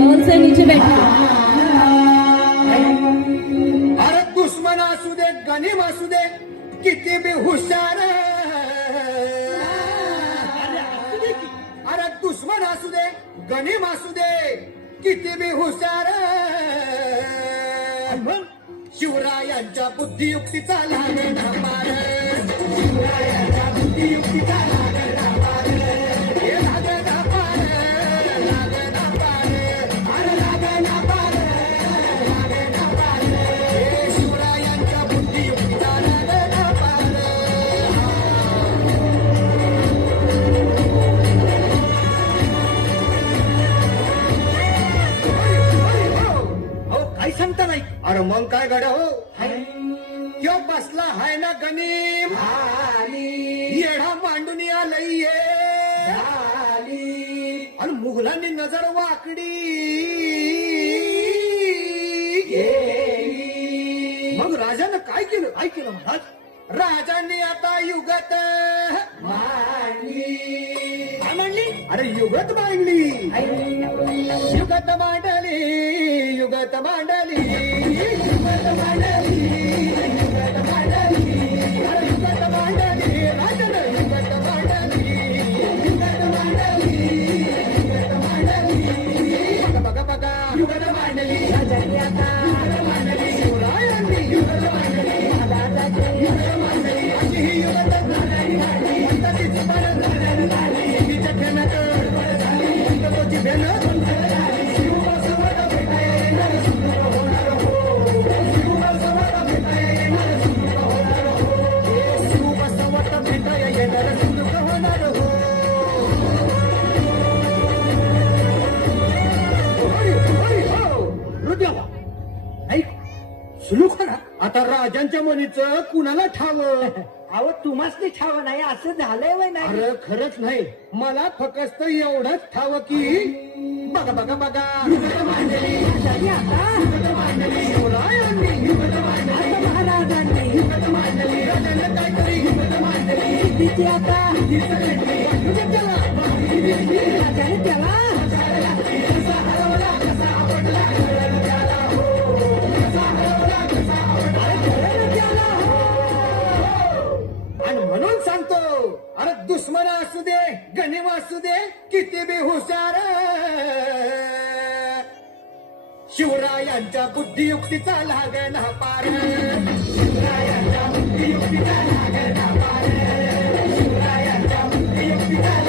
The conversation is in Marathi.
और से नीचे बैठिए। अरे दुश्मन असू दे गनीम असू दे किती बी हुशार अरे दुश्मन असू दे गनीम असू दे किती बी हुशार शिवरायांच्या बुद्धियुक्तीचा लागणा पार शिवरायांच्या बुद्धियुक्तीचा लागणा पार हे लागणा पार लागणा पार अरे लागणा पार लागणा पार हे शिवरायांच्या बुद्धियुक्तीचा लागणा पार अहो काय सांगता नाही अरे मग काय गड्या हो यो बसला हाय ना गनीम येढा मांडून आलंय आणि मुघलांनी नजर वाकडी मग राजानं काय केलं काय केलं महाराज राजांनी आता युगत काय म्हणली अरे युगत मांडली युगत मांडली युगत मांडली युगत मांडली युगत मांडली अरे युगत मांडली राजानं युगत मांडली युगत मांडली युगत मांडली बघा बघा बघा युगत मांडली राजांनी आता युगत मांडली शिवरायांनी युगत मांडली महाराजांनी युगत मांडली अशी ही युगत मांडली पंततीची पानं झाली हिच्या खेळण्यात झाली पंततोची भेन झाली शिवबसवत भेटाया येणार सुंदर होणार हो शिवबसवत भेटाया येणार सुंदर होणार हो हे शिवबसवत भेटाया येणार सुंदर होणार हो हृदयावा ऐक सुलूक ना आता राजांच्या मनीचं कुणाला ठावं अहो तुम्हाला ठाव नाही असं झालंय वय नाही अरे खरंच नाही मला फक्त एवढंच ठाव की बघा बघा बघा युगत मांडली राजांनी आता युगत मांडली शिवरायांनी युगत मांडली आता महाराजांनी युगत मांडली राजांना काहीतरी युगत मांडली किती आता युगत भेटली युगत त्याला राजाने त्याला कसा हरवला कसा आपटला कळलं त्याला हो कसा हरवला कसा आपटला कळलं त्याला हो आणि म्हणून सांगतो अरे दुश्मन असू दे गनीम असू दे किती बी हुशार शिवरायांच्या बुद्धियुक्तीचा लागणा पार शिवरायांच्या बुद्धियुक्तीचा लागणा पार शिवरायांच्या बुद्धियुक्तीचा